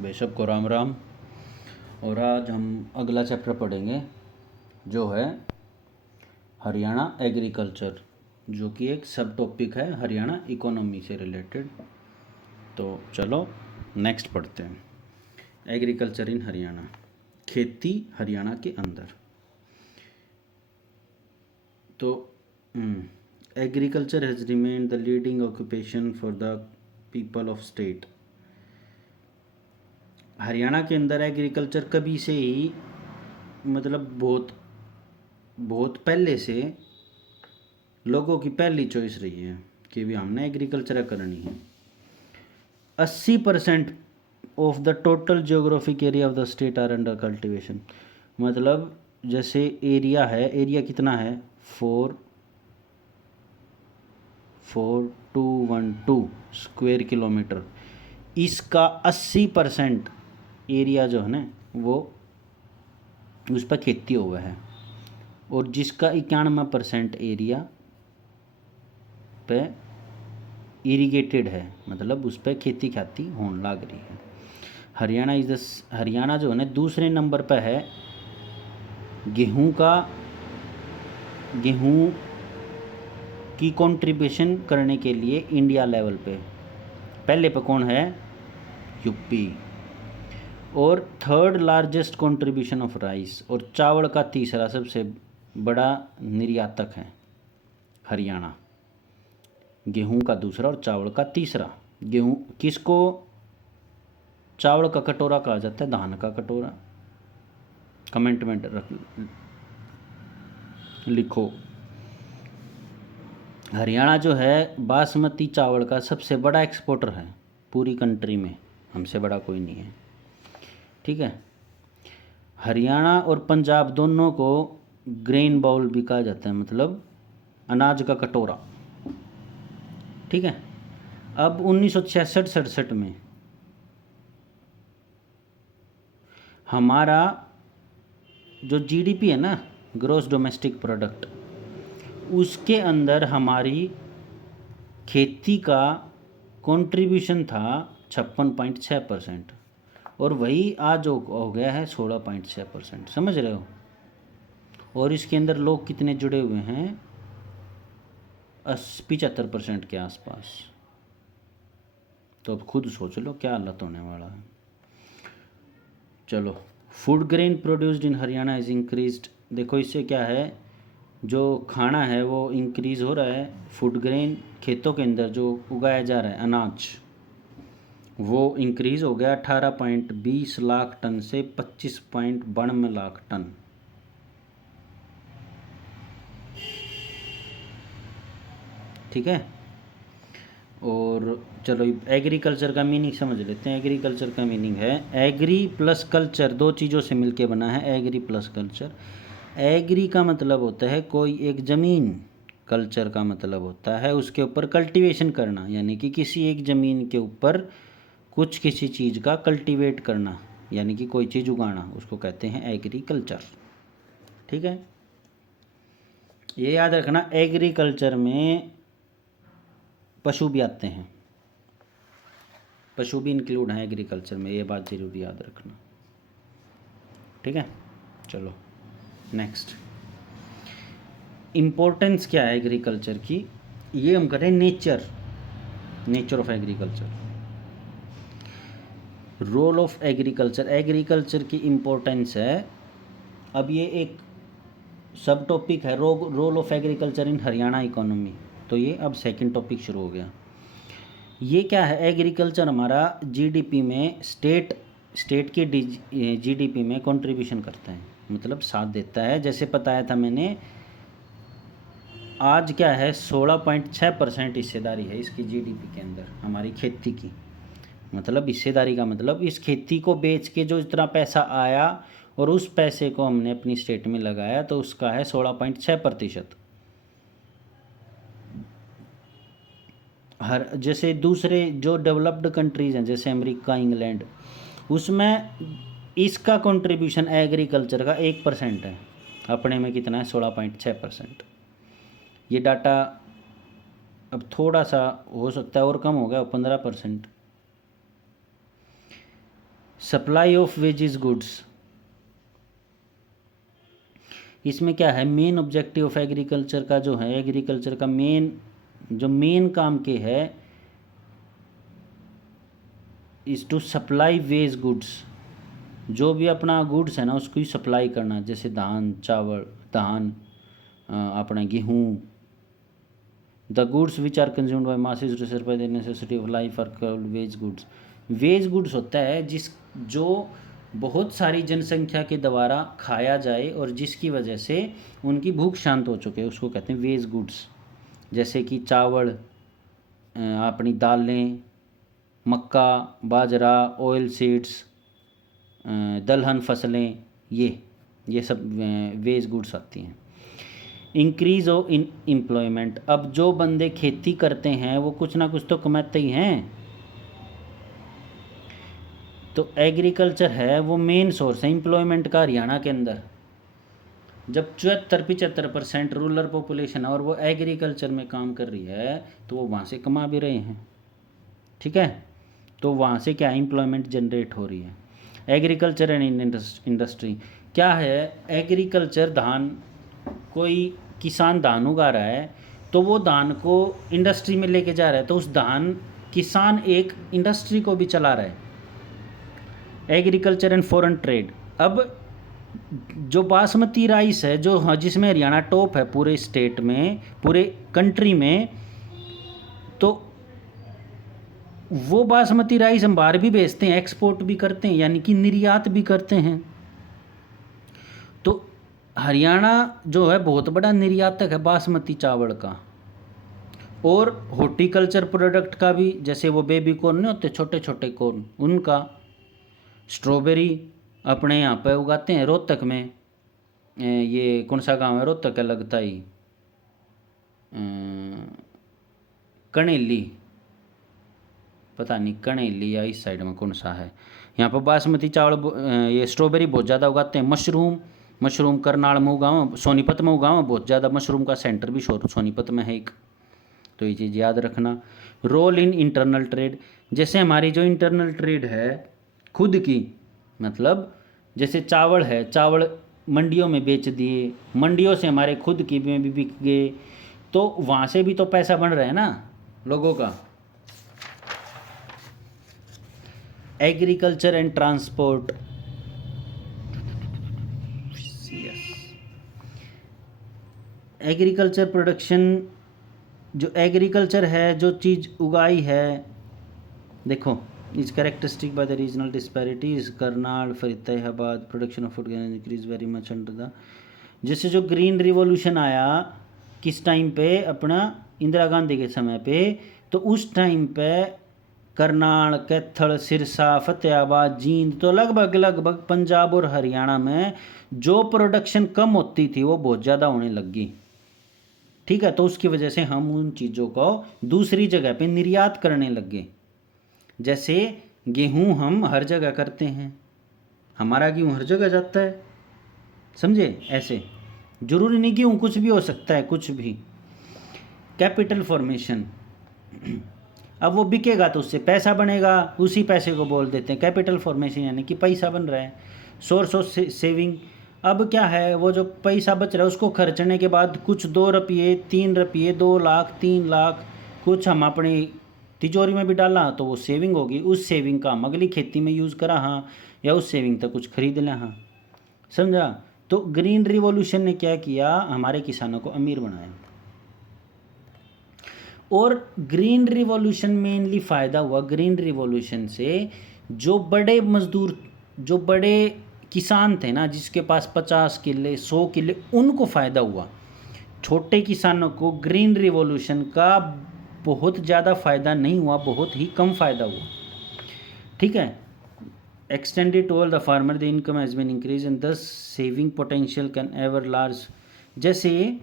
बेशक को राम राम। और आज हम अगला चैप्टर पढ़ेंगे जो है हरियाणा एग्रीकल्चर, जो कि एक सब टॉपिक है हरियाणा इकोनॉमी से रिलेटेड। तो चलो नेक्स्ट पढ़ते हैं। एग्रीकल्चर इन हरियाणा, खेती हरियाणा के अंदर। तो agriculture has remain the leading occupation for the people of state. Haryana के अंदर एग्रीकल्चर कभी से ही मतलब बहुत पहले से लोगों की पहली चॉइस रही है कि भी हमने एग्रीकल्चर करनी है। 80% of the total geographic area of the state are under cultivation. मतलब जैसे एरिया है, एरिया कितना है 44212 स्क्वायर किलोमीटर। इसका 80% एरिया जो है ना वो उस पर खेती हुआ है, और जिसका 91% एरिया पे इरिगेटेड है, मतलब उस पर खेती खाती होने लग रही है। हरियाणा जो है ना दूसरे नंबर पर है गेहूं की कंट्रीब्यूशन करने के लिए इंडिया लेवल पे। पहले पे कौन है? यूपी। और third largest contribution of rice, और चावल का तीसरा सबसे बड़ा निर्यातक है हरियाणा। गेहूं का दूसरा और चावल का तीसरा। गेहूं किसको चावल का कटोरा कहा जाता है? धान का कटोरा। कमेंट में लिखो। हरियाणा जो है बासमती चावल का सबसे बड़ा एक्सपोर्टर है पूरी कंट्री में, हमसे बड़ा कोई नहीं है। ठीक है। हरियाणा और पंजाब दोनों को ग्रेन बाउल भी कहा जाता है, मतलब अनाज का कटोरा। ठीक है। अब 1966-67 में हमारा जो जीडीपी है ना, ग्रॉस डोमेस्टिक प्रोडक्ट, उसके अंदर हमारी खेती का कंट्रीब्यूशन था 56.6%, और वही आज हो गया है 16.6%। समझ रहे हो? और इसके अंदर लोग कितने जुड़े हुए हैं? 75% के आसपास। तो अब खुद सोच लो क्या हालत होने वाला है। चलो, food grain produced in Haryana is increased. देखो इससे क्या है, जो खाना है वो इंक्रीज़ हो रहा है। फूड ग्रेन खेतों के अंदर जो उगाया जा रहा है अनाज, वो इंक्रीज़ हो गया 18.20 लाख टन से 25.92 लाख टन। ठीक है। और चलो एग्रीकल्चर का मीनिंग समझ लेते हैं। एग्रीकल्चर का मीनिंग है एग्री प्लस कल्चर, दो चीज़ों से मिलके बना है एग्री प्लस कल्चर। एग्री का मतलब होता है कोई एक ज़मीन, कल्चर का मतलब होता है उसके ऊपर कल्टीवेशन करना, यानी कि किसी एक ज़मीन के ऊपर किसी चीज़ का कल्टीवेट करना, यानी कि कोई चीज़ उगाना, उसको कहते हैं एग्रीकल्चर। ठीक है। ये याद रखना, एग्रीकल्चर में पशु भी आते हैं, पशु भी इंक्लूड हैं एग्रीकल्चर में, ये बात ज़रूर याद रखना। ठीक है। चलो नेक्स्ट, इम्पोर्टेंस क्या है एग्रीकल्चर की, ये हम करें nature of agriculture. Role of agriculture, agriculture की इम्पोर्टेंस है। अब ये एक सब टॉपिक है role of agriculture in Haryana economy, तो ये अब सेकंड टॉपिक शुरू हो गया। ये क्या है? एग्रीकल्चर हमारा जीडीपी में स्टेट की जीडीपी में कंट्रीब्यूशन करता है, मतलब साथ देता है। जैसे बताया था मैंने, आज क्या है 16.6% हिस्सेदारी है इसकी जीडीपी के अंदर हमारी खेती की। मतलब हिस्सेदारी का मतलब इस खेती को बेच के जो इतना पैसा आया और उस पैसे को हमने अपनी स्टेट में लगाया, तो उसका है 16.6%। जैसे दूसरे जो डेवलप्ड कंट्रीज़ हैं जैसे अमेरिका, इंग्लैंड, उसमें इसका कंट्रीब्यूशन एग्रीकल्चर का 1% है। अपने में कितना है? 16.6%। ये डाटा अब थोड़ा सा हो सकता है और कम हो गया, 15%। सप्लाई ऑफ वेजेस गुड्स, इसमें क्या है, मेन ऑब्जेक्टिव ऑफ एग्रीकल्चर का जो है, एग्रीकल्चर का मेन काम के है, is to supply wage goods, जो भी अपना गुड्स है ना उसको ही सप्लाई करना, जैसे धान, चावल, धान, अपना गेहूँ, the goods which are consumed by masses to survive the necessity of life are called wage goods. Wage goods होता है जो बहुत सारी जनसंख्या के द्वारा खाया जाए और जिसकी वजह से उनकी भूख शांत हो चुके, उसको कहते हैं वेज गुड्स। जैसे कि चावल, अपनी दालें, मक्का, बाजरा, ऑयल सीड्स, दलहन फसलें, ये सब वेज गुड्स आती हैं। इंक्रीज ऑफ इन एम्प्लॉयमेंट, अब जो बंदे खेती करते हैं वो कुछ ना कुछ तो कमाते ही हैं, तो एग्रीकल्चर है वो मेन सोर्स है एम्प्लॉयमेंट का हरियाणा के अंदर। जब 74-75% रूरल पॉपुलेशन है और वो एग्रीकल्चर में काम कर रही है तो वो वहाँ से कमा भी रहे हैं, ठीक है। तो वहाँ से क्या एम्प्लॉयमेंट जनरेट हो रही है। एग्रीकल्चर एंड इंडस्ट्री क्या है, एग्रीकल्चर, धान, कोई किसान धान उगा रहा है तो वो धान को इंडस्ट्री में लेके जा रहा है, तो उस धान किसान एक इंडस्ट्री को भी चला रहा है। एग्रीकल्चर एंड फॉरेन ट्रेड, अब जो बासमती राइस है जो जिसमें हरियाणा टॉप है पूरे स्टेट में, पूरे कंट्री में, तो वो बासमती राइस हम बाहर भी बेचते हैं, एक्सपोर्ट भी करते हैं, यानी कि निर्यात भी करते हैं। तो हरियाणा जो है बहुत बड़ा निर्यातक है बासमती चावल का। और हॉर्टिकल्चर प्रोडक्ट का भी, जैसे वो बेबी कॉर्न नहीं होते, छोटे छोटे कॉर्न, उनका, स्ट्रॉबेरी अपने यहाँ पे उगाते हैं रोहतक में, ये कौन सा गांव है रोहतक का लगता ही, कनेली, पता नहीं कनेली या इस साइड में कौन सा है, यहाँ पर बासमती चावल, ये स्ट्रॉबेरी बहुत ज़्यादा उगाते हैं। मशरूम करनाल में उगाओ, सोनीपत में उगाओ, बहुत ज़्यादा मशरूम का सेंटर भी सोनीपत में है एक, तो ये चीज़ याद रखना। रोल इन इंटरनल ट्रेड, जैसे हमारी जो इंटरनल ट्रेड है खुद की, मतलब जैसे चावल है, चावल मंडियों में बेच दिए, मंडियों से हमारे खुद की में भी बिक गए, तो वहाँ से भी तो पैसा बन रहा है ना लोगों का। Agriculture and transport, agriculture production, जो एग्रीकल्चर है, जो चीज़ उगाई है, देखो is characteristic by the regional disparities, Karnal, Faridabad, production of food increase very much under the, जैसे जो ग्रीन रिवॉल्यूशन आया किस टाइम पे, अपना इंदिरा गांधी के समय पे, तो उस टाइम पे करनाल, कैथल, सिरसा, फतेहाबाद, जींद, तो लगभग पंजाब और हरियाणा में जो प्रोडक्शन कम होती थी वो बहुत ज़्यादा होने लग गई, ठीक है। तो उसकी वजह से हम उन चीज़ों को दूसरी जगह पे निर्यात करने लग गए। जैसे गेहूं हम हर जगह करते हैं, हमारा गेहूं हर जगह जाता है, समझे। ऐसे जरूरी नहीं गेहूं कुछ भी हो सकता है, कुछ भी। कैपिटल फॉर्मेशन, अब वो बिकेगा तो उससे पैसा बनेगा, उसी पैसे को बोल देते हैं कैपिटल फॉर्मेशन, यानी कि पैसा बन रहा है। सोर्स ऑफ सेविंग, अब क्या है, वो जो पैसा बच रहा है उसको खर्चने के बाद कुछ 2 रुपये, 3 रुपये, 2 लाख, 3 लाख, कुछ हम अपनी तिजोरी में भी डाला तो वो सेविंग होगी। उस सेविंग का हम अगली खेती में यूज़ करा, हाँ, या उस सेविंग तक कुछ खरीद लें, हाँ, समझा। तो ग्रीन रिवॉल्यूशन ने क्या किया, हमारे किसानों को अमीर बनाया। और ग्रीन रिवॉल्यूशन मेनली फ़ायदा हुआ ग्रीन रिवॉल्यूशन से, जो बड़े मजदूर, जो बड़े किसान थे ना, जिसके पास 50 किले, 100 किले, उनको फ़ायदा हुआ। छोटे किसानों को ग्रीन रिवॉल्यूशन का बहुत ज़्यादा फ़ायदा नहीं हुआ, बहुत ही कम फ़ायदा हुआ, ठीक है। Extended to all the farmer, the income has been increase and thus saving potential can ever large, जैसे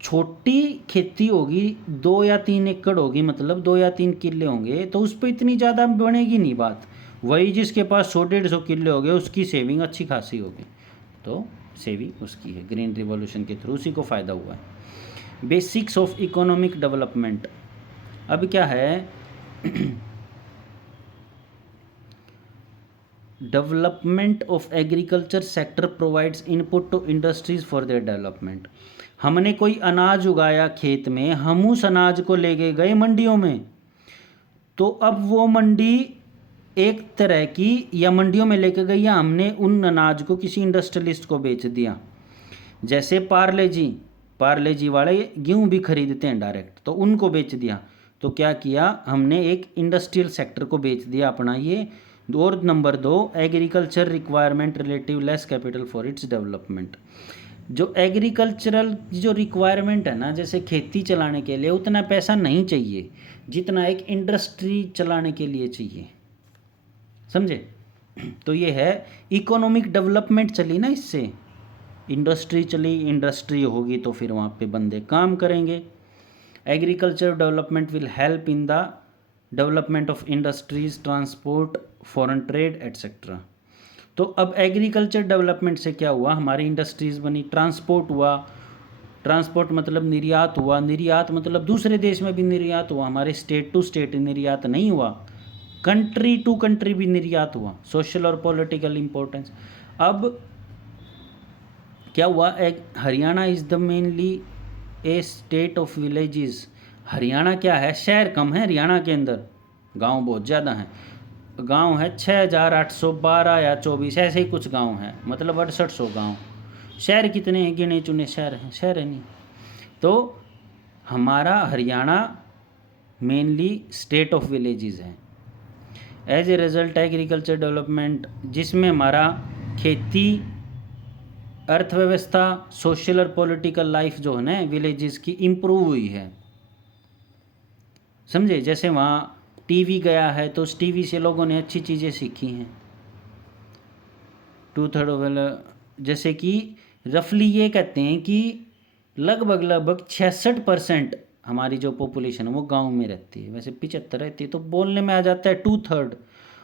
छोटी खेती होगी, 2 या 3 एकड़ होगी, मतलब 2 या 3 किले होंगे, तो उस पर इतनी ज़्यादा बनेगी नहीं बात। वही जिसके पास 100-150 किले हो गए उसकी सेविंग अच्छी खासी होगी, तो सेविंग उसकी है। ग्रीन रिवॉल्यूशन के थ्रू उसी को फ़ायदा हुआ है। बेसिक्स ऑफ इकोनॉमिक डेवलपमेंट, अब क्या है development of agriculture sector provides input to industries for their development. हमने कोई अनाज उगाया खेत में, हम उस अनाज को लेके गए मंडियों में, तो अब वो मंडी एक तरह की या मंडियों में लेके गई या हमने उन अनाज को किसी इंडस्ट्रियलिस्ट को बेच दिया। जैसे पार्ले जी वाले गेहूँ भी खरीदते हैं डायरेक्ट, तो उनको बेच दिया। तो क्या किया हमने, एक इंडस्ट्रियल सेक्टर को बेच दिया अपना ये। और number 2, agriculture requirement relative less capital for its development. जो एग्रीकल्चरल जो रिक्वायरमेंट है ना, जैसे खेती चलाने के लिए उतना पैसा नहीं चाहिए जितना एक इंडस्ट्री चलाने के लिए चाहिए, समझे। तो ये है इकोनॉमिक डेवलपमेंट चली ना, इससे इंडस्ट्री चली, इंडस्ट्री होगी तो फिर वहाँ पे बंदे काम करेंगे। Agriculture development will help in the development of industries, transport, foreign trade etcetera. तो अब एग्रीकल्चर डेवलपमेंट से क्या हुआ, हमारी इंडस्ट्रीज़ बनी, ट्रांसपोर्ट हुआ, ट्रांसपोर्ट मतलब निर्यात हुआ, निर्यात मतलब दूसरे देश में भी निर्यात हुआ, हमारे स्टेट टू स्टेट निर्यात नहीं हुआ, कंट्री टू कंट्री भी निर्यात हुआ, सोशल और पॉलिटिकल इम्पोर्टेंस। अब क्या हुआ, एक Haryana is the mainly A state of villages. Haryana क्या है, शहर कम है हरियाणा के अंदर, गांव बहुत ज़्यादा हैं। गांव है 6812 या 24 ऐसे ही कुछ गांव हैं, मतलब 6800 गांव। शहर कितने हैं, गिने चुने शहर हैं, शहर है नहीं। तो हमारा Haryana mainly state of villages है। As a result agriculture development, जिसमें हमारा खेती, अर्थव्यवस्था, सोशल और पॉलिटिकल लाइफ जो है ना विलेजेस की इम्प्रूव हुई है, समझे। जैसे वहाँ टीवी गया है तो उस टीवी से लोगों ने अच्छी चीज़ें सीखी हैं। 2/3 जैसे कि रफली ये कहते हैं कि लगभग 66% हमारी जो पॉपुलेशन है वो गांव में रहती है, वैसे 75 रहती है, तो बोलने में आ जाता है 2/3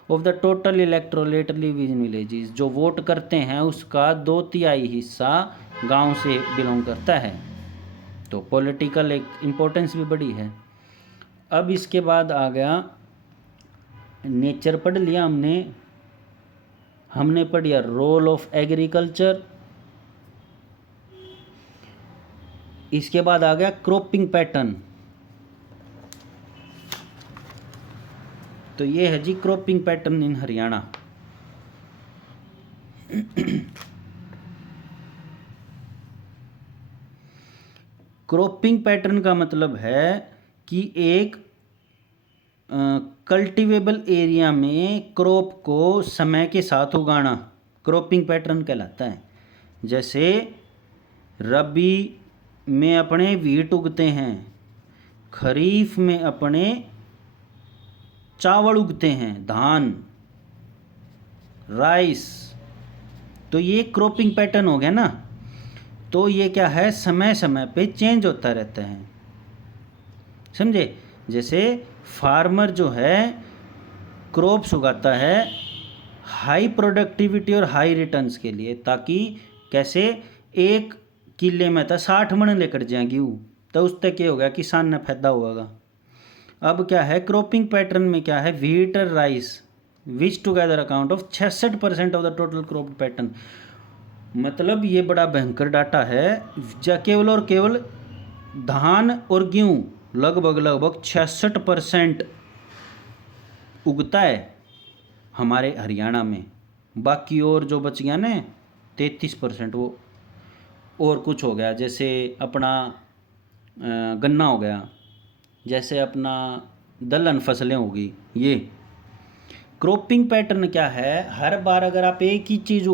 of the total electorate live in villages. जो वोट करते हैं उसका 2/3 हिस्सा गांव से बिलोंग करता है, तो पॉलिटिकल एक इम्पोर्टेंस भी बड़ी है। अब इसके बाद आ गया नेचर, पढ़ लिया हमने पढ़ लिया रोल ऑफ एग्रीकल्चर। इसके बाद आ गया क्रॉपिंग पैटर्न। तो ये है जी cropping pattern in Haryana. Cropping pattern का मतलब है कि एक कल्टीवेबल एरिया में क्रॉप को समय के साथ उगाना क्रॉपिंग पैटर्न कहलाता है। जैसे रबी में अपने व्हीट उगते हैं, खरीफ में अपने चावल उगते हैं, धान, राइस। तो ये क्रॉपिंग पैटर्न हो गया ना। तो ये क्या है, समय समय पे चेंज होता रहता है, समझे। जैसे फार्मर जो है क्रॉप्स उगाता है हाई प्रोडक्टिविटी और हाई रिटर्न्स के लिए, ताकि कैसे एक किले में था 60 मन लेकर जाए गेहूँ, तो उस तक ये हो गया किसान ने फायदा होगा। अब क्या है क्रॉपिंग पैटर्न में, क्या है व्हीट और rice which together account of 66% of the total crop pattern. मतलब ये बड़ा भयंकर डाटा है। केवल और केवल धान और गेहूँ लगभग 66% उगता है हमारे हरियाणा में। बाकी और जो बच गया ना 33% वो और कुछ हो गया, जैसे अपना गन्ना हो गया, जैसे अपना दलहन फसलें होगी। ये क्रॉपिंग पैटर्न क्या है, हर बार अगर आप एक ही चीज़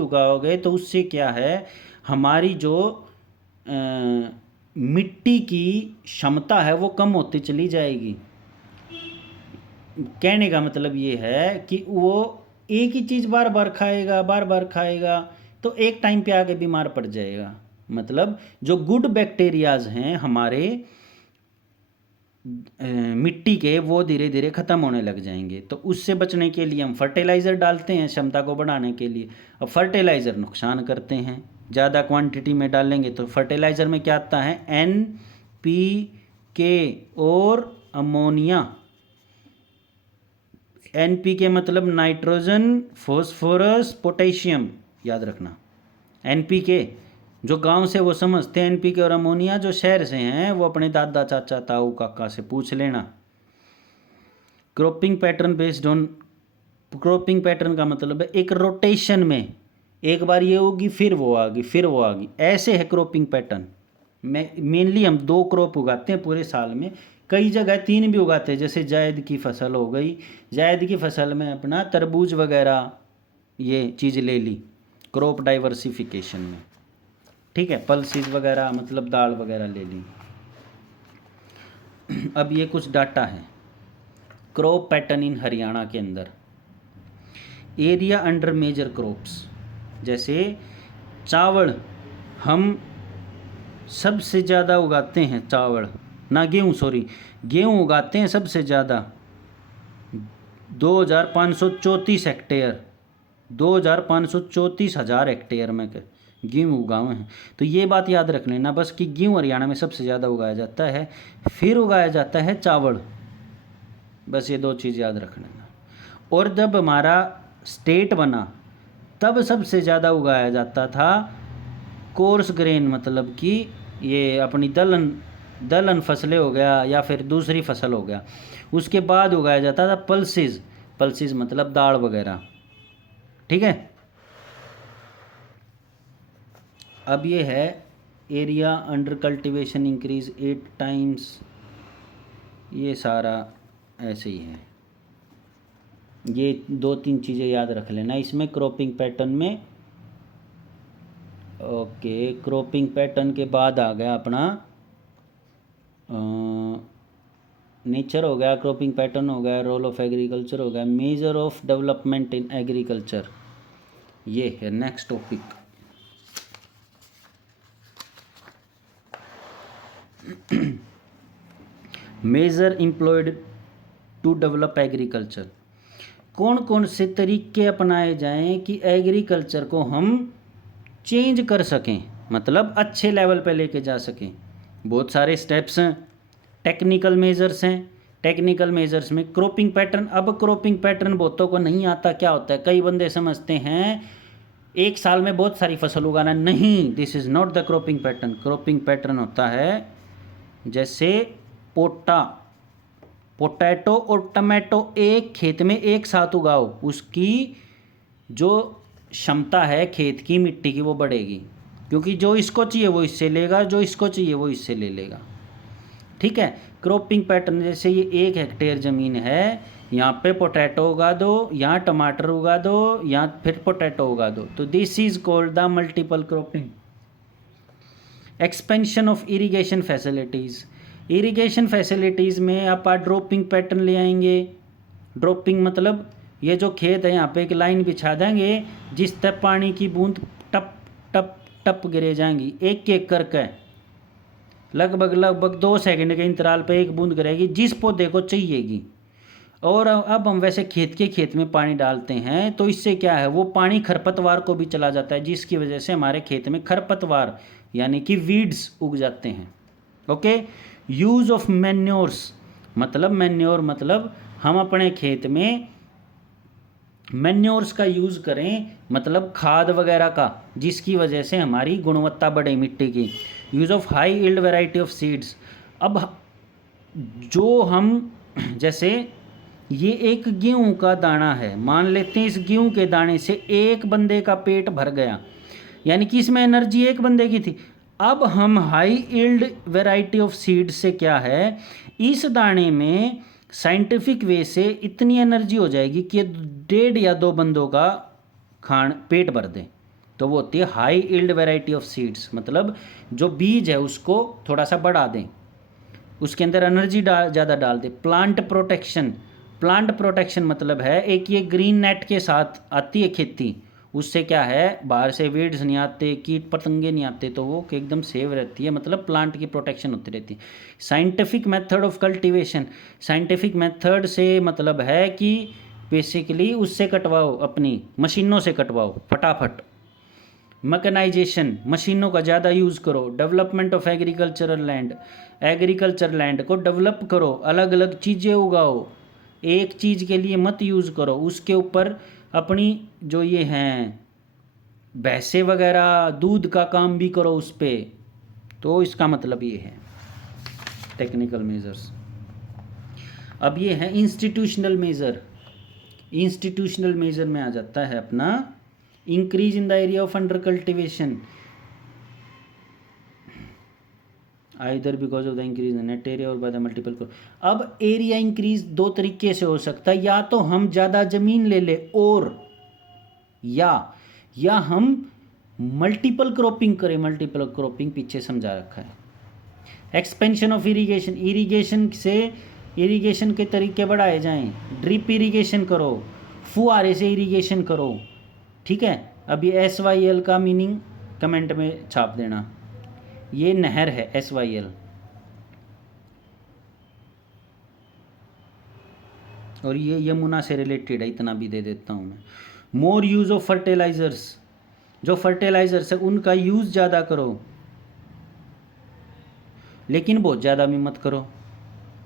उगाओगे तो उससे क्या है हमारी जो मिट्टी की क्षमता है वो कम होती चली जाएगी। कहने का मतलब ये है कि वो एक ही चीज़ बार बार खाएगा तो एक टाइम पे आके बीमार पड़ जाएगा। मतलब जो गुड बैक्टीरियाज हैं हमारे मिट्टी के वो धीरे धीरे ख़त्म होने लग जाएंगे। तो उससे बचने के लिए हम फर्टिलाइज़र डालते हैं क्षमता को बढ़ाने के लिए। अब फर्टिलाइज़र नुकसान करते हैं, ज़्यादा क्वांटिटी में डालेंगे तो फर्टिलाइज़र में क्या आता है NPK और अमोनिया। एनपीके मतलब नाइट्रोजन, फॉस्फोरस, पोटेशियम, याद रखना। एनपीके जो गांव से वो समझते हैं एनपीके, और अमोनिया जो शहर से हैं वो अपने दादा चाचा ताऊ काका से पूछ लेना। Cropping pattern based on, cropping pattern का मतलब है एक रोटेशन में एक बार ये होगी फिर वो आ गई फिर वो आ गई, ऐसे है क्रॉपिंग पैटर्न में। मेनली हम 2 क्रॉप उगाते हैं पूरे साल में, कई जगह 3 भी उगाते हैं, जैसे जायद की फसल हो गई, जायद की फसल में अपना तरबूज वगैरह ये चीज़ ले ली क्रॉप डाइवर्सिफिकेशन में, ठीक है। पल्सेस वगैरह मतलब दाल वगैरह ले ली। अब ये कुछ डाटा है क्रॉप पैटर्न इन हरियाणा के अंदर। एरिया अंडर मेजर क्रॉप्स, जैसे चावल हम सबसे ज़्यादा उगाते हैं, चावल ना गेहूँ, सॉरी गेहूँ उगाते हैं सबसे ज़्यादा 2534 हेक्टेयर, 2534,000 हेक्टेयर में गेहूँ उगाए हैं। तो ये बात याद रख लेना बस कि गेहूँ हरियाणा में सबसे ज़्यादा उगाया जाता है, फिर उगाया जाता है चावल, बस ये 2 चीज़ याद रख लेना। और जब हमारा स्टेट बना तब सबसे ज़्यादा उगाया जाता था कोर्स ग्रेन, मतलब कि ये अपनी दलहन फसलें हो गया या फिर दूसरी फसल हो गया। उसके बाद उगाया जाता था पल्सेस, पल्सेस मतलब दाल वगैरह, ठीक है। अब ये है area under cultivation increase 8 times, ये सारा ऐसे ही है। ये 2-3 चीज़ें याद रख लेना इसमें क्रॉपिंग पैटर्न में। ओके, क्रॉपिंग पैटर्न के बाद आ गया अपना नेचर हो गया, क्रॉपिंग पैटर्न हो गया, रोल ऑफ एग्रीकल्चर हो गया, major of development in agriculture, ये है next topic. Major employed to develop agriculture, कौन कौन से तरीके अपनाए जाएं कि एग्रीकल्चर को हम चेंज कर सकें, मतलब अच्छे लेवल पे लेके जा सकें। बहुत सारे स्टेप्स हैं, टेक्निकल मेजर्स हैं। टेक्निकल मेजर्स में क्रॉपिंग पैटर्न, अब क्रॉपिंग पैटर्न बहुतों को नहीं आता, क्या होता है कई बंदे समझते हैं एक साल में बहुत सारी फसल उगाना, नहीं, this is not the cropping pattern. Cropping pattern होता है जैसे पोटैटो और टमाटो एक खेत में एक साथ उगाओ, उसकी जो क्षमता है खेत की मिट्टी की वो बढ़ेगी, क्योंकि जो इसको चाहिए वो इससे लेगा, जो इसको चाहिए वो इससे ले लेगा, ठीक है। क्रॉपिंग पैटर्न जैसे ये 1 हेक्टेयर ज़मीन है, यहाँ पे पोटैटो उगा दो, यहाँ टमाटर उगा दो, यहाँ फिर पोटैटो उगा दो, तो this is called the multiple cropping. Expansion of irrigation facilities, irrigation facilities में आप ड्रॉपिंग पैटर्न ले आएंगे। ड्रॉपिंग मतलब ये जो खेत है यहाँ पे एक लाइन बिछा देंगे जिस तक पानी की बूंद टप टप टप गिरे जाएंगी, एक एक करके लगभग 2 सेकंड के इंतराल पे एक बूंद गिरेगी जिस पौधे को चाहिएगी। और अब हम वैसे खेत में पानी डालते हैं तो इससे क्या है, वो पानी खरपतवार को भी चला जाता है, जिसकी वजह से हमारे खेत में खरपतवार यानी कि वीड्स उग जाते हैं। ओके, यूज़ ऑफ मैन्योर्स, मतलब मैन्योर मतलब हम अपने खेत में मैन्योर्स का यूज़ करें, मतलब खाद वगैरह का, जिसकी वजह से हमारी गुणवत्ता बढ़े मिट्टी की। Use of high yield variety of seeds, अब जो हम जैसे ये एक गेहूं का दाना है, मान लेते हैं इस गेहूं के दाने से एक बंदे का पेट भर गया, यानी कि इसमें एनर्जी एक बंदे की थी। अब हम high yield variety of seed से क्या है, इस दाने में साइंटिफिक वे से इतनी एनर्जी हो जाएगी कि 1.5 या 2 बंदों का पेट भर दे, तो वो होती है high yield variety of seeds. मतलब जो बीज है उसको थोड़ा सा बढ़ा दें, उसके अंदर एनर्जी ज़्यादा डाल दें। प्लांट प्रोटेक्शन, प्लांट प्रोटेक्शन मतलब है एक ये ग्रीन नेट के साथ आती है खेती, उससे क्या है बाहर से वीड्स नहीं आते, कीट पतंगे नहीं आते, तो वो एकदम सेव रहती है, मतलब प्लांट की प्रोटेक्शन होती रहती है। Scientific method of cultivation, scientific method से मतलब है कि बेसिकली उससे कटवाओ, अपनी मशीनों से कटवाओ फटाफट। मैकेनाइजेशन, मशीनों का ज़्यादा यूज़ करो। Development of agricultural land, agriculture land को डेवलप करो, अलग अलग चीज़ें उगाओ, एक चीज़ के लिए मत यूज़ करो, उसके ऊपर अपनी जो ये हैं भैंसे वगैरह दूध का काम भी करो उस पर। तो इसका मतलब ये है टेक्निकल मेजर्स। अब ये है इंस्टीट्यूशनल मेजर। इंस्टीट्यूशनल मेजर में आ जाता है अपना increase in the area of under cultivation either because of the increase in net area और बाय द मल्टीपल। अब एरिया इंक्रीज दो तरीके से हो सकता है, या तो हम ज़्यादा ज़मीन ले ले और या हम मल्टीपल क्रॉपिंग करें। मल्टीपल क्रॉपिंग पीछे समझा रखा है। एक्सपेंशन ऑफ इरिगेशन, इरिगेशन से इरिगेशन के तरीके बढ़ाए जाएं। ड्रिप इरिगेशन करो, फुहारे से इरिगेशन करो, ठीक है। अब ये SYL का मीनिंग कमेंट में छाप देना। ये नहर है SYL। और ये यमुना से रिलेटेड है, इतना भी दे देता हूँ मैं। मोर यूज़ ऑफ फर्टिलाइजर्स, जो फर्टिलाइजर्स है उनका यूज़ ज़्यादा करो, लेकिन बहुत ज़्यादा भी मत करो।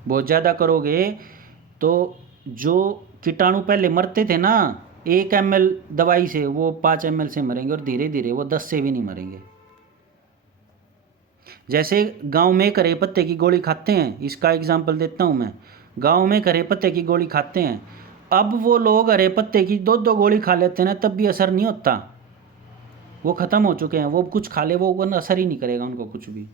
बहुत ज़्यादा करोगे तो जो कीटाणु पहले मरते थे ना 1 ml दवाई से, वो 5 ml से मरेंगे और धीरे धीरे वो 10 से भी नहीं मरेंगे। जैसे गांव में करे पत्ते की गोली खाते हैं, इसका एग्जांपल देता हूं मैं। गांव में करे पत्ते की गोली खाते हैं, अब वो लोग हरे पत्ते की 2-2 गोली खा लेते हैं ना, तब भी असर नहीं होता। वो ख़त्म हो चुके हैं, वो कुछ खा ले वो असर ही नहीं करेगा उनको कुछ भी।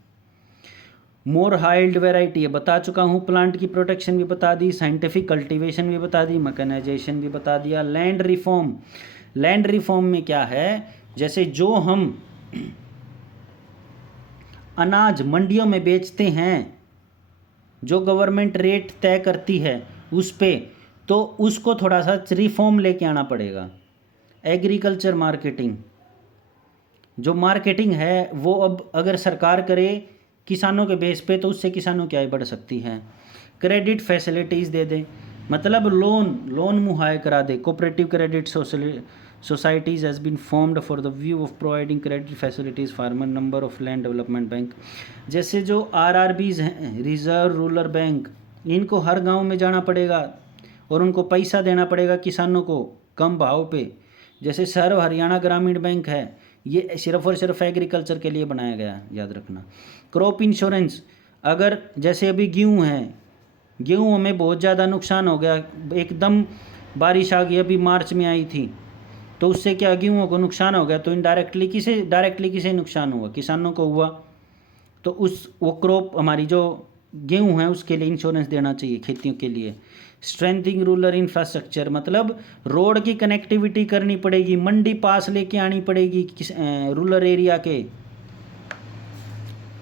मोर हाइल्ड वेराइटी है, बता चुका हूँ। प्लांट की प्रोटेक्शन भी बता दी, साइंटिफिक कल्टीवेशन भी बता दी, मैकेनाइजेशन भी बता दिया। लैंड रिफॉर्म, लैंड रिफॉर्म में क्या है, जैसे जो हम अनाज मंडियों में बेचते हैं, जो गवर्नमेंट रेट तय करती है उस पे, तो उसको थोड़ा सा रिफॉर्म लेके आना पड़ेगा। एग्रीकल्चर मार्केटिंग, जो मार्केटिंग है वो अब अगर सरकार करे किसानों के बेस पे, तो उससे किसानों की आय बढ़ सकती है। क्रेडिट फैसिलिटीज़ दे दें, मतलब लोन मुहैया करा दे। Cooperative credit societies has been formed for the view of providing credit facilities farmer number of land development bank. जैसे जो RRBs हैं, रिजर्व रूरल बैंक, इनको हर गांव में जाना पड़ेगा और उनको पैसा देना पड़ेगा किसानों को कम भाव पे। जैसे सर्व हरियाणा ग्रामीण बैंक है, ये सिर्फ और सिर्फ एग्रीकल्चर के लिए बनाया गया है, याद रखना। क्रॉप इंश्योरेंस, अगर जैसे अभी गेहूँ है, गेहूँ में बहुत ज़्यादा नुकसान हो गया, एकदम बारिश आ गई, अभी मार्च में आई थी, तो उससे क्या गेहूँ को नुकसान हो गया, तो इनडायरेक्टली डायरेक्टली किसे नुकसान हुआ, किसानों को हुआ। तो वो क्रॉप हमारी जो गेहूँ है उसके लिए इंश्योरेंस देना चाहिए खेतियों के लिए। स्ट्रेंथिंग रूरल इंफ्रास्ट्रक्चर, मतलब रोड की कनेक्टिविटी करनी पड़ेगी, मंडी पास लेके आनी पड़ेगी रूरल एरिया के,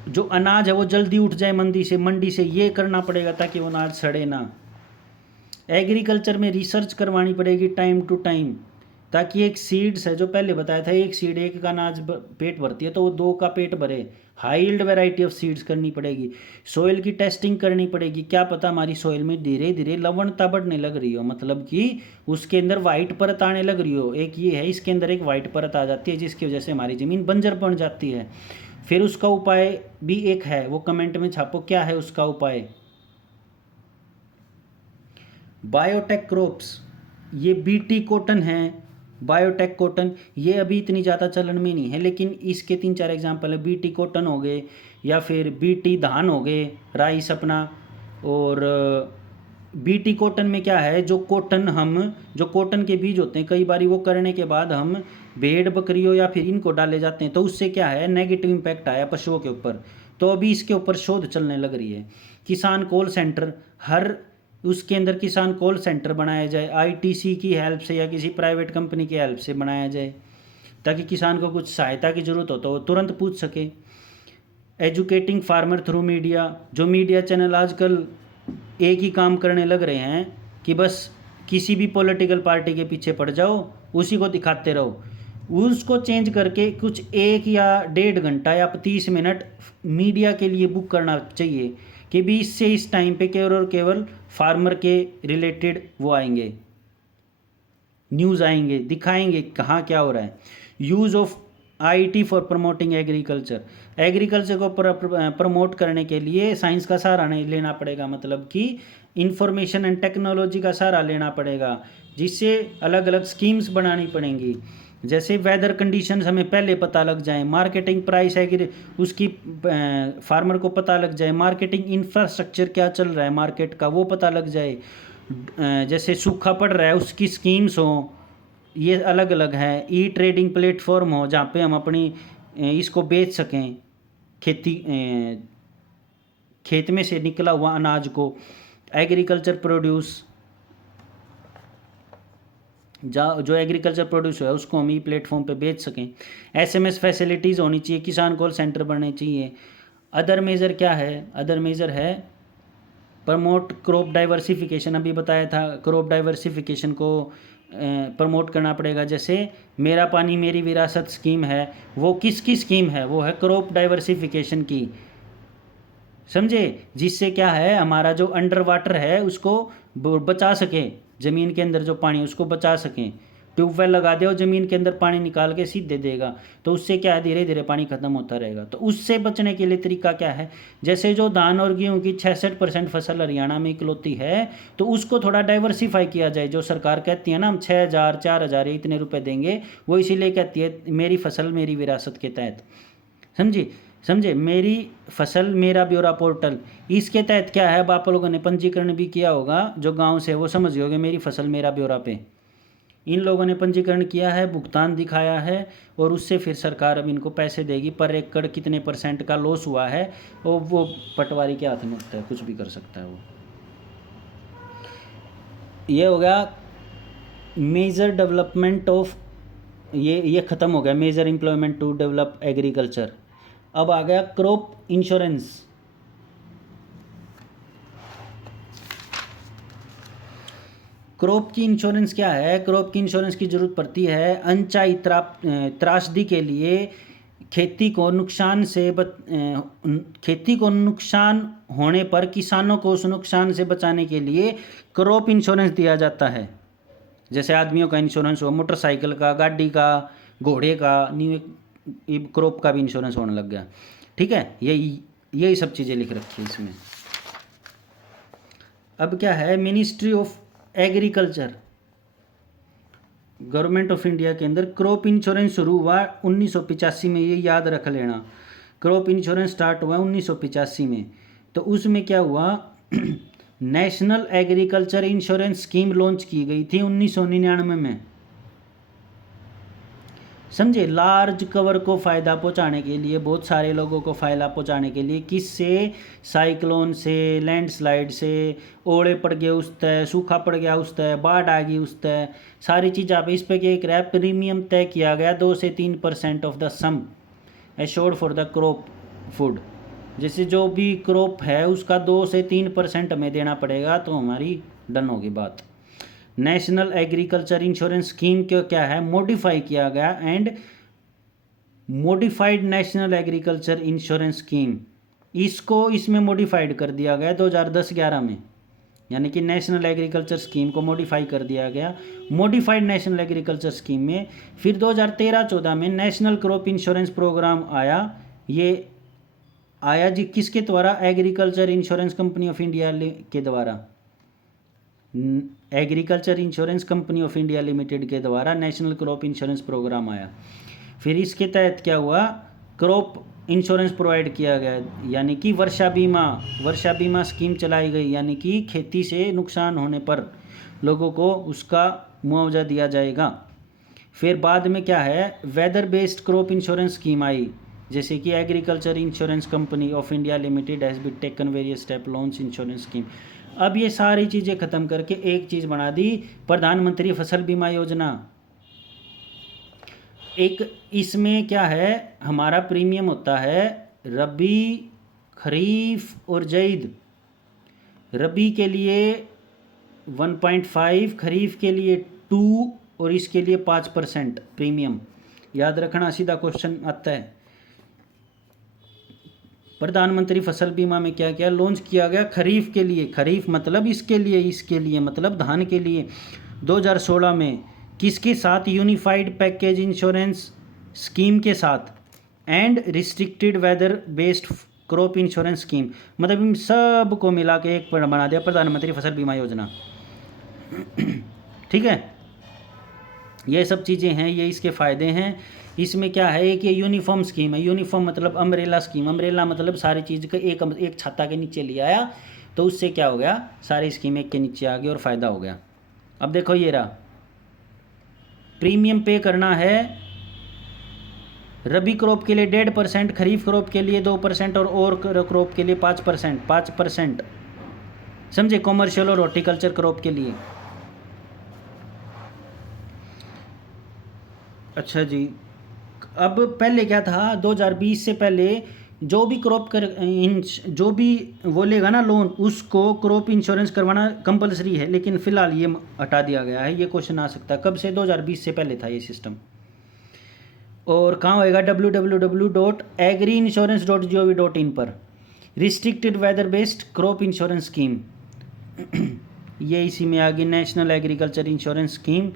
जो अनाज है वो जल्दी उठ जाए मंडी से ये करना पड़ेगा ताकि वो अनाज सड़े ना। एग्रीकल्चर में रिसर्च करवानी पड़ेगी टाइम टू टाइम, ताकि एक सीड्स है जो पहले बताया था, एक सीड एक का अनाज पेट भरती है, तो वो 2 का पेट भरे। हाइल्ड वैरायटी ऑफ सीड्स करनी पड़ेगी। सोइल की टेस्टिंग करनी पड़ेगी, क्या पता हमारी सोइल में धीरे धीरे लवणता बढ़ने लग रही हो, मतलब कि उसके अंदर वाइट परत आने लग रही हो। एक ये है, इसके अंदर एक वाइट परत आ जाती है जिसकी वजह से हमारी ज़मीन बंजर बन जाती है। फिर उसका उपाय भी एक है, वो कमेंट में छापो क्या है उसका उपाय। बायोटेक क्रॉप्स, ये BT कॉटन है, बायोटेक कॉटन, ये अभी इतनी ज़्यादा चलन में नहीं है, लेकिन इसके 3-4 एग्जांपल है। BT कॉटन हो गए, या फिर BT धान हो गए, राइस अपना। और BT कॉटन में क्या है, जो कॉटन के बीज होते हैं, कई बार वो करने के बाद हम भेड़ बकरियों या फिर इनको डाले जाते हैं, तो उससे क्या है नेगेटिव इम्पैक्ट आया पशुओं के ऊपर। तो अभी इसके ऊपर शोध चलने लग रही है। किसान कॉल सेंटर, हर उसके अंदर किसान कॉल सेंटर बनाया जाए, ITC की हेल्प से या किसी प्राइवेट कंपनी की हेल्प से बनाया जाए, ताकि किसान को कुछ सहायता की ज़रूरत हो तो वो तुरंत पूछ सके। एजुकेटिंग फार्मर थ्रू मीडिया, जो मीडिया चैनल आजकल एक ही काम करने लग रहे हैं कि बस किसी भी पॉलिटिकल पार्टी के पीछे पड़ जाओ, उसी को दिखाते रहो, उसको चेंज करके कुछ 1 या 1.5 घंटा या 30 मिनट मीडिया के लिए बुक करना चाहिए कि भी इससे इस टाइम पे केवल और केवल फार्मर के रिलेटेड वो आएंगे, न्यूज़ आएंगे, दिखाएंगे कहाँ क्या हो रहा है। Use of IT for promoting agriculture, agriculture को प्रमोट करने के लिए साइंस का सहारा नहीं लेना पड़ेगा, मतलब कि इंफॉर्मेशन एंड टेक्नोलॉजी का सहारा लेना पड़ेगा, जिससे अलग अलग स्कीम्स बनानी पड़ेंगी। जैसे वेदर कंडीशंस हमें पहले पता लग जाए, मार्केटिंग प्राइस है कि उसकी फार्मर को पता लग जाए, मार्केटिंग इंफ्रास्ट्रक्चर क्या चल रहा है मार्केट का वो पता लग जाए, जैसे सूखा पड़ रहा है उसकी स्कीम्स हो, ये अलग अलग है। ई ट्रेडिंग प्लेटफॉर्म हो जहाँ पे हम अपनी इसको बेच सकें, खेत में से निकला हुआ अनाज को, एग्रीकल्चर प्रोड्यूस जो एग्रीकल्चर प्रोड्यूस है उसको हम ई प्लेटफॉर्म पे बेच सकें। एसएमएस फैसिलिटीज़ होनी चाहिए, किसान कॉल सेंटर बनने चाहिए। अदर मेजर क्या है? अदर मेजर है प्रमोट क्रॉप डाइवर्सिफिकेशन, अभी बताया था क्रॉप डाइवर्सिफिकेशन को प्रमोट करना पड़ेगा। जैसे मेरा पानी मेरी विरासत स्कीम है, वो किसकी स्कीम है? वो है क्रॉप डाइवर्सिफिकेशन की, समझे? जिससे क्या है हमारा जो अंडर वाटर है उसको बचा सके, ज़मीन के अंदर जो पानी उसको बचा सकें। ट्यूबवेल लगा दे और ज़मीन के अंदर पानी निकाल के सीधे देगा, तो उससे क्या है धीरे धीरे पानी ख़त्म होता रहेगा। तो उससे बचने के लिए तरीका क्या है? जैसे जो धान और गेहूँ की 66% फसल हरियाणा में इकलौती है, तो उसको थोड़ा डाइवर्सिफाई किया जाए। जो सरकार कहती है ना हम 6,000 4,000 इतने रुपए देंगे, वो इसीलिए कहती है मेरी फसल मेरी विरासत के तहत, समझे? मेरी फसल मेरा ब्यौरा पोर्टल, इसके तहत क्या है, अब आप लोगों ने पंजीकरण भी किया होगा जो गांव से, वो समझ गए मेरी फसल मेरा ब्यौरा पे इन लोगों ने पंजीकरण किया है, भुगतान दिखाया है, और उससे फिर सरकार अब इनको पैसे देगी। पर एकड़ कितने % का लॉस हुआ है वो पटवारी के हाथ में होता है, कुछ भी कर सकता है वो। ये हो गया मेजर डेवलपमेंट ऑफ, ये ख़त्म हो गया major employment to develop agriculture. अब आ गया क्रॉप इंश्योरेंस। क्रॉप की इंश्योरेंस क्या है? क्रॉप की इंश्योरेंस की ज़रूरत पड़ती है अनचाही त्रासदी के लिए, खेती को नुकसान होने पर किसानों को उस नुकसान से बचाने के लिए क्रॉप इंश्योरेंस दिया जाता है। जैसे आदमियों का इंश्योरेंस हो, मोटरसाइकिल का, गाड़ी का, घोड़े का, न्यू क्रॉप का भी इंश्योरेंस होने लग गया। ठीक है, यही सब चीज़ें लिख रखी है इसमें। अब क्या है, ministry of agriculture, government of India के अंदर क्रॉप इंश्योरेंस शुरू हुआ 1985 में, ये याद रख लेना। क्रॉप इंश्योरेंस स्टार्ट हुआ 1985 में। तो उसमें क्या हुआ national agriculture insurance scheme launch की गई थी 1999 में, समझे? लार्ज कवर को फ़ायदा पहुंचाने के लिए, बहुत सारे लोगों को फ़ायदा पहुंचाने के लिए। किससे? साइक्लोन से, लैंडस्लाइड से, ओले पड़ गए उस तय, सूखा पड़ गया उस तय, बाढ़ आ गई उस तय, सारी चीज़ आप इस पे एक रैप प्रीमियम तय किया गया 2 से 3% of the sum assured for the crop food. जैसे जो भी क्रॉप है उसका 2 से 3% हमें देना पड़ेगा, तो हमारी डन होगी बात। नेशनल एग्रीकल्चर इंश्योरेंस स्कीम को क्या है, मॉडिफाई किया गया, and modified national agriculture insurance scheme, इसको इसमें मॉडिफाइड कर दिया गया 2010-11 में, यानी कि नेशनल एग्रीकल्चर स्कीम को मॉडिफाई कर दिया गया मॉडिफाइड नेशनल एग्रीकल्चर स्कीम में। फिर 2013-14 में नेशनल क्रॉप इंश्योरेंस प्रोग्राम आया। ये आया जी किसके द्वारा? Agriculture insurance company of India के द्वारा, agriculture insurance company of India limited के द्वारा नेशनल क्रॉप इंश्योरेंस प्रोग्राम आया। फिर इसके तहत क्या हुआ, क्रॉप इंश्योरेंस प्रोवाइड किया गया, यानी कि वर्षा बीमा स्कीम चलाई गई, यानी कि खेती से नुकसान होने पर लोगों को उसका मुआवजा दिया जाएगा। फिर बाद में क्या है, weather based crop insurance scheme आई, जैसे कि agriculture insurance company of India limited has been taken various step launch insurance scheme. अब ये सारी चीज़ें ख़त्म करके एक चीज़ बना दी, प्रधानमंत्री फसल बीमा योजना। एक इसमें क्या है, हमारा प्रीमियम होता है रबी, खरीफ और जैद। रबी के लिए 1.5, खरीफ के लिए 2 और इसके लिए 5% प्रीमियम। याद रखना, सीधा क्वेश्चन आता है। प्रधानमंत्री फसल बीमा में क्या क्या लॉन्च किया गया? खरीफ के लिए, खरीफ मतलब इसके लिए मतलब धान के लिए 2016 में, किसके साथ? यूनिफाइड पैकेज इंश्योरेंस स्कीम के साथ, and restricted weather based crop insurance scheme, मतलब इन सब को मिला के एक बना दिया प्रधानमंत्री फसल बीमा योजना। ठीक है, ये सब चीज़ें हैं, ये इसके फ़ायदे हैं। इसमें क्या है कि यूनिफॉर्म स्कीम है। यूनिफॉर्म मतलब अम्ब्रेला स्कीम, अम्ब्रेला मतलब सारी चीज़ का एक छाता के नीचे ले आया, तो उससे क्या हो गया, सारी स्कीम एक के नीचे आ गई और फ़ायदा हो गया। अब देखो ये रहा, प्रीमियम पे करना है रबी क्रॉप के लिए 1.5%, खरीफ क्रॉप के लिए 2% और क्रॉप के लिए 5%, समझे, कॉमर्शियल और हॉर्टिकल्चर क्रॉप के लिए। अच्छा जी, अब पहले क्या था, 2020 से पहले जो भी जो भी वो लेगा ना लोन, उसको क्रॉप इंश्योरेंस करवाना कंपलसरी है, लेकिन फिलहाल ये हटा दिया गया है। ये क्वेश्चन आ सकता है, कब से, 2020 से पहले था ये सिस्टम। और कहाँ होएगा, www.agriinsurance.gov.in पर, restricted weather based crop insurance scheme. ये इसी में आ गई, national agriculture insurance scheme.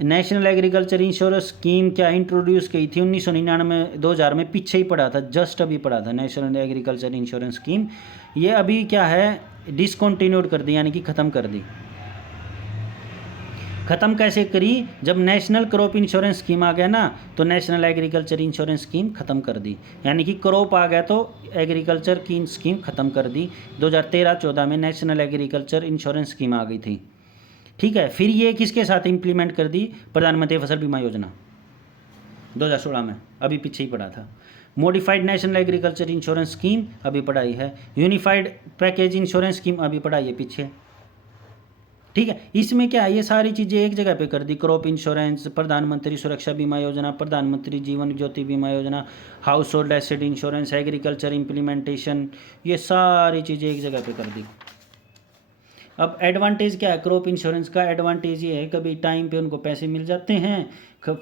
National agriculture insurance scheme क्या इंट्रोड्यूस की थी 1999 2000 में, पीछे ही पड़ा था, जस्ट अभी पड़ा था नेशनल एग्रीकल्चर इंश्योरेंस स्कीम। ये अभी क्या है, डिसकंटिन्यूड कर दी, यानी कि ख़त्म कर दी। ख़त्म कैसे करी, जब नेशनल क्रॉप इंश्योरेंस स्कीम आ गया ना, तो नेशनल एग्रीकल्चर इंश्योरेंस स्कीम ख़त्म कर दी, यानी कि क्रॉप आ गया तो एग्रीकल्चर की स्कीम ख़त्म कर दी। 2013-14 में नेशनल एग्रीकल्चर इंश्योरेंस स्कीम आ गई थी। ठीक है, फिर ये किसके साथ इंप्लीमेंट कर दी, प्रधानमंत्री फसल बीमा योजना 2016 में, अभी पीछे ही पड़ा था। Modified national agriculture insurance scheme अभी पढ़ाई है, यूनिफाइड पैकेज इंश्योरेंस स्कीम अभी पढ़ाई है पीछे। ठीक है, इसमें क्या है, ये सारी चीज़ें एक जगह पे कर दी, क्रॉप इंश्योरेंस, प्रधानमंत्री सुरक्षा बीमा योजना, प्रधानमंत्री जीवन ज्योति बीमा योजना, house hold asset insurance, agriculture implementation, ये सारी चीज़ें एक जगह पे कर दी। अब एडवांटेज क्या है क्रॉप इंश्योरेंस का, एडवांटेज ये है कभी टाइम पे उनको पैसे मिल जाते हैं,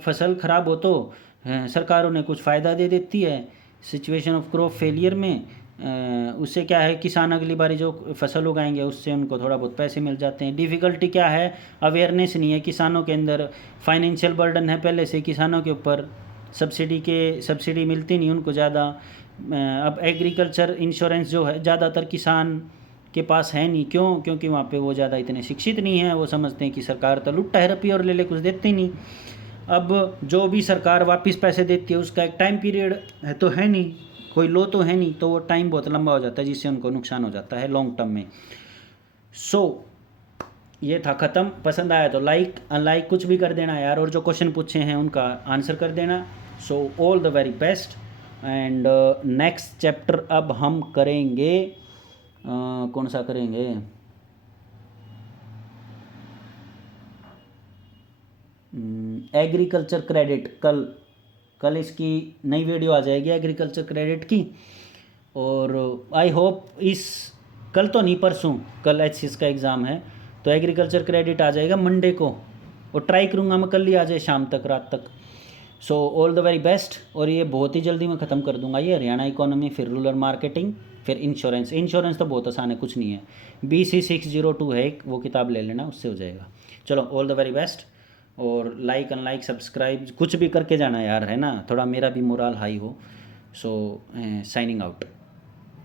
फसल ख़राब हो तो सरकार उन्हें कुछ फ़ायदा दे देती है, सिचुएशन ऑफ क्रॉप फेलियर में उससे क्या है, किसान अगली बारी जो फसल उगाएंगे उससे उनको थोड़ा बहुत पैसे मिल जाते हैं। डिफ़िकल्टी क्या है, अवेयरनेस नहीं है किसानों के अंदर, फाइनेंशियल बर्डन है पहले से किसानों के ऊपर, सब्सिडी मिलती नहीं उनको ज़्यादा। अब एग्रीकल्चर इंश्योरेंस जो है ज़्यादातर किसान के पास है नहीं, क्यों, क्योंकि वहाँ पे वो ज़्यादा इतने शिक्षित नहीं हैं, वो समझते हैं कि सरकार तो लुट्टा है रपी और ले कुछ देते नहीं। अब जो भी सरकार वापस पैसे देती है उसका एक टाइम पीरियड है तो है नहीं, कोई लो तो है नहीं, तो वो टाइम बहुत लंबा हो जाता है जिससे उनको नुकसान हो जाता है लॉन्ग टर्म में। ये था ख़त्म। पसंद आया तो लाइक अनलाइक कुछ भी कर देना यार, और जो क्वेश्चन पूछे हैं उनका आंसर कर देना। All the very best. And next chapter अब हम करेंगे, कौन सा करेंगे, एग्रीकल्चर क्रेडिट। कल इसकी नई वीडियो आ जाएगी एग्रीकल्चर क्रेडिट की, और आई होप कल तो नहीं, परसों, कल HCS का एग्ज़ाम है, तो एग्रीकल्चर क्रेडिट आ जाएगा मंडे को, और ट्राई करूँगा मैं कल ही आ जाए शाम तक, रात तक। All the very best. और ये बहुत ही जल्दी मैं ख़त्म कर दूंगा, ये हरियाणा इकोनॉमी, फिर रूरल मार्केटिंग, फिर इंश्योरेंस तो बहुत आसान है, कुछ नहीं है, BC 602 है एक, वो किताब ले लेना, उससे हो जाएगा। चलो, ऑल द वेरी बेस्ट। और लाइक अनलाइक सब्सक्राइब कुछ भी करके जाना यार, है ना, थोड़ा मेरा भी मोरल हाई हो। Signing out.